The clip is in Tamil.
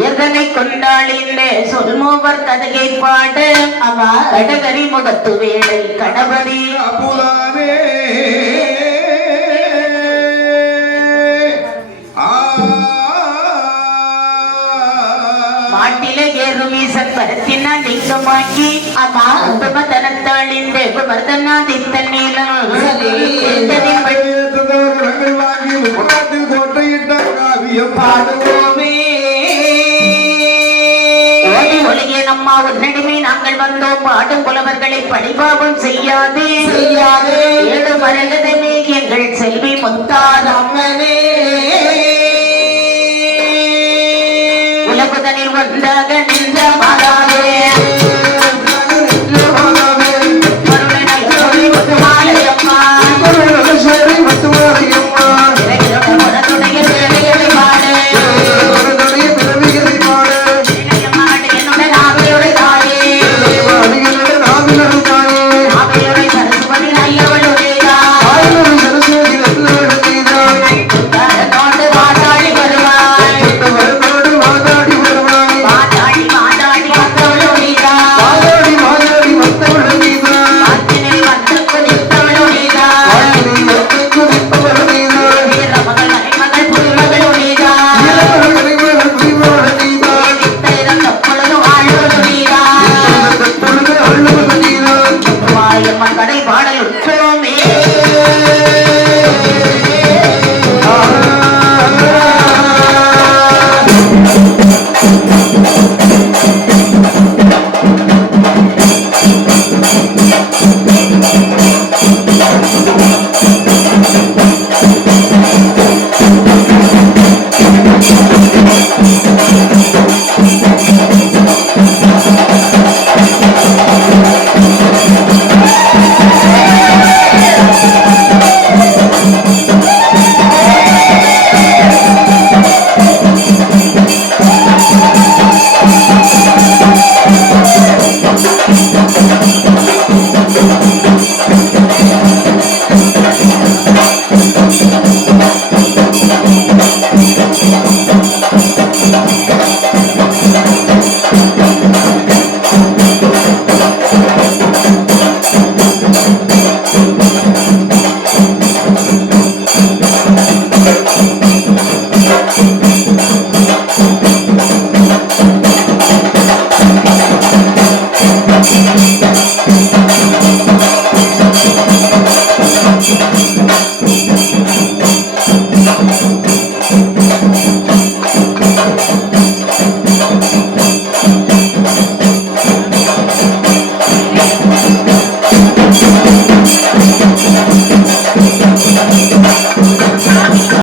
எதனை கொண்டாளின்றே சொல்மோவர் கதகை பாடு கடகரி முகத்து வேலை கணபதி அபுதானே மாட்டில ஏறுமீசன் பரத்தினா லிங்கமாக்கி தனத்தாளின்றே குமர்தனா தித்தன்னீலம் கோட்டையிட்ட காவியம் பாடுவோமே ஒளியே நம்மா உன்னடிமை நாங்கள் வந்தோம் பாடும் புலவர்களை பழிபாவம் செய்யாது ஏழு மரகதமே எங்கள் செல்வி முத்தாரம்மனே உலகுதனில் ஒன்றாக நின்ற